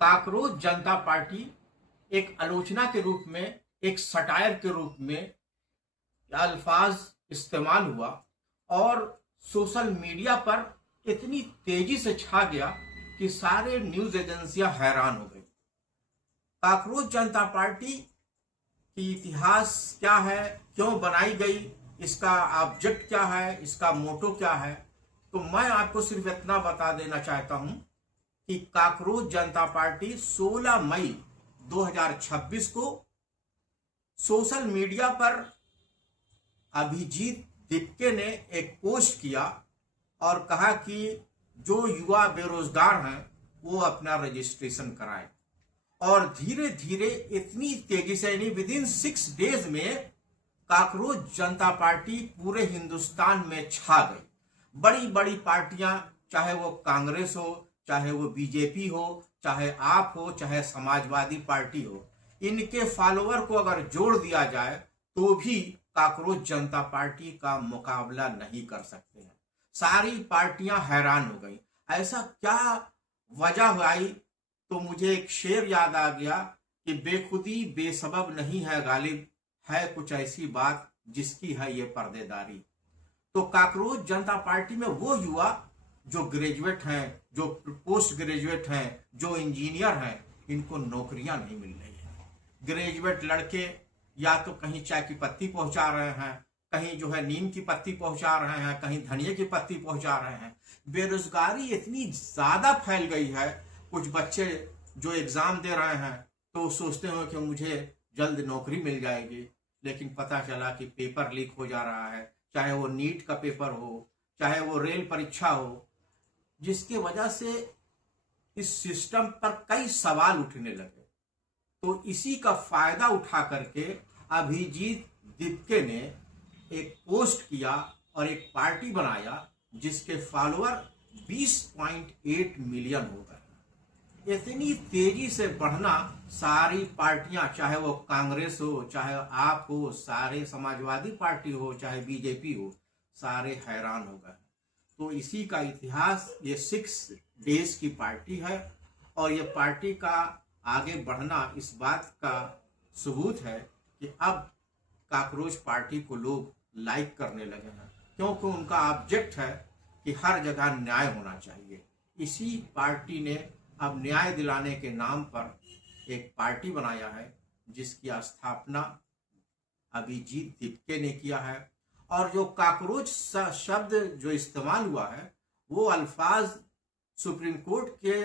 Cockroach जनता party एक आलोचना के रूप में, एक सटायर के रूप में अल्फाज इस्तेमाल हुआ और सोशल मीडिया पर इतनी तेजी से छा गया कि सारे न्यूज एजेंसियां हैरान हो गई। काकरोच जनता पार्टी की इतिहास क्या है, क्यों बनाई गई, इसका ऑब्जेक्ट क्या है, इसका मोटो क्या है, तो मैं आपको सिर्फ इतना बता देना चाहता हूं कि काकरोच जनता पार्टी 16 मई 2026 को सोशल मीडिया पर अभिजीत दीपके ने एक पोस्ट किया और कहा कि जो युवा बेरोजगार हैं वो अपना रजिस्ट्रेशन कराएं। और धीरे धीरे इतनी तेजी से, यानी विद इन 6 डेज में काकरोच जनता पार्टी पूरे हिंदुस्तान में छा गई। बड़ी बड़ी पार्टियां, चाहे वो कांग्रेस हो, चाहे वो बीजेपी हो, चाहे आप हो, चाहे समाजवादी पार्टी हो, इनके फॉलोअर को अगर जोड़ दिया जाए तो भी काकरोच जनता पार्टी का मुकाबला नहीं कर सकते हैं। सारी पार्टियां हैरान हो गई, ऐसा क्या वजह आई? तो मुझे एक शेर याद आ गया कि बेखुदी बेसबब नहीं है गालिब, है कुछ ऐसी बात जिसकी है ये पर्देदारी। तो काकरोच जनता पार्टी में वो युवा जो ग्रेजुएट हैं, जो पोस्ट ग्रेजुएट हैं, जो इंजीनियर हैं, इनको नौकरियां नहीं मिल रही है। ग्रेजुएट लड़के या तो कहीं चाय की पत्ती पहुंचा रहे हैं, कहीं जो है नीम की पत्ती पहुंचा रहे हैं, कहीं धनिया की पत्ती पहुंचा रहे हैं। बेरोजगारी इतनी ज्यादा फैल गई है, कुछ बच्चे जो एग्जाम दे रहे हैं तो सोचते हो कि मुझे जल्द नौकरी मिल जाएगी, लेकिन पता चला कि पेपर लीक हो जा रहा है, चाहे वो नीट का पेपर हो, चाहे वो रेल परीक्षा हो, जिसकी वजह से इस सिस्टम पर कई सवाल उठने लगे। तो इसी का फायदा उठा करके अभिजीत दीपके ने एक पोस्ट किया और एक पार्टी बनाया जिसके फॉलोअर 20.8 मिलियन हो गए। इतनी तेजी से बढ़ना, सारी पार्टियां, चाहे वो कांग्रेस हो, चाहे आप हो, सारे समाजवादी पार्टी हो, चाहे बीजेपी हो, सारे हैरान हो गए। तो इसी का इतिहास, ये 6 डेज की पार्टी है और ये पार्टी का आगे बढ़ना इस बात का सबूत है कि अब काकरोच पार्टी को लोग लाइक करने लगे हैं, क्योंकि उनका ऑब्जेक्ट है कि हर जगह न्याय होना चाहिए। इसी पार्टी ने अब न्याय दिलाने के नाम पर एक पार्टी बनाया है जिसकी स्थापना अभिजीत दीपके ने किया है। और जो काकरोच शब्द जो इस्तेमाल हुआ है वो अल्फाज सुप्रीम कोर्ट के